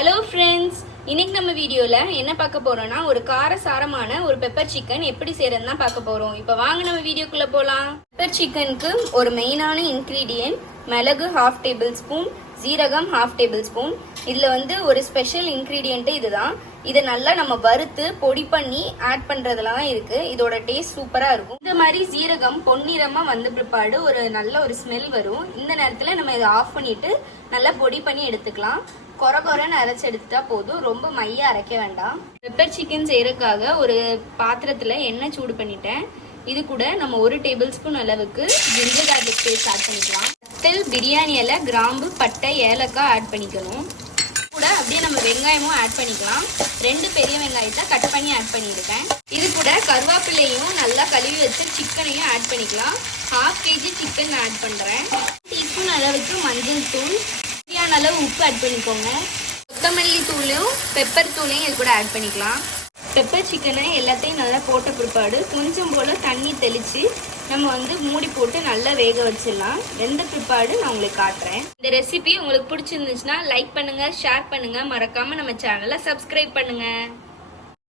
Hello friends, இன்னைக்கு நம்ம வீடியோல என்ன பார்க்க போறோம்னா ஒரு காரசாரமான ஒரு பெப்பர் சிக்கன் எப்படி செய்யறதுன்னு தான் பார்க்க போறோம். இப்போ வாங்க நம்ம வீடியோக்குள்ள போலாம். பெப்பர் சிக்கனுக்கு ஒரு மெயினான இன்கிரீடியன்ட் மிளகு 1/2 டேபிள் ஸ்பூன், ஜீரகம் 1/2 டேபிள் ஸ்பூன். இதுல ஒரு ஸ்பெஷல் இன்கிரீடியன்ட் இதுதான். இதை நல்லா நம்ம வறுத்து பொடி பண்ணி ஆட் பண்றதுல தான் இருக்கு. இதோட டேஸ்ட் சூப்பரா இருக்கும். இந்த மாதிரி ஜீரகம் பொன்னிறமா வந்த பிற்பாடு நல்ல ஒரு ஸ்மெல் வரும். இந்த நேரத்துல நம்ம இதை ஆஃப் பண்ணிட்டு நல்லா பொடி பண்ணி எடுத்துக்கலாம். கொரன்னு அரைச்சு எடுத்துட்டா போதும், ரொம்ப மையா அரைக்க வேண்டாம். பெப்பர் சிக்கன் செய்யறதுக்காக ஒரு பாத்திரத்துல எண்ணெய் சூடு பண்ணிட்டேன். இது கூட நம்ம 1 டேபிள் ஸ்பூன் அளவுக்கு ஜிஞ்சர் கார்லிக் பேஸ்ட் ஆட் பண்ணிக்கலாம். வத்தல், பிரியாணி இலை, கிராம்பு, பட்டை, ஏலக்காய் ஆட் பண்ணிக்கணும். கூட அப்படியே நம்ம வெங்காயமும் ஆட் பண்ணிக்கலாம். 2 பெரிய வெங்காயத்தை கட் பண்ணி ஆட் பண்ணியிருக்கேன். இது கூட கருவேப்பிலையும் நல்லா கழுவி வச்சு சிக்கனையும் ஆட் பண்ணிக்கலாம். 1/2 kg சிக்கன் ஆட் பண்றேன். 1 டீஸ்பூன் அளவுக்கு மஞ்சள் தூள், தேவையான அளவு உப்பு ஆட் பண்ணிக்கோங்க. கொத்தமல்லி தூளையும் பெப்பர் தூளையும் இது கூட ஆட் பண்ணிக்கலாம். பெப்பர் சிக்கனை எல்லாத்தையும் நல்லா போட்ட பிற்பாடு கொஞ்சம் போல தண்ணி தெளித்து நம்ம மூடி போட்டு நல்லா வேக வச்சிடலாம். வெந்த பிற்பாடு நான் உங்களுக்கு காட்டுறேன். இந்த ரெசிபி உங்களுக்கு பிடிச்சிருந்துச்சுன்னா லைக் பண்ணுங்க, ஷேர் பண்ணுங்க, மறக்காம நம்ம சேனலை சப்ஸ்கிரைப் பண்ணுங்க.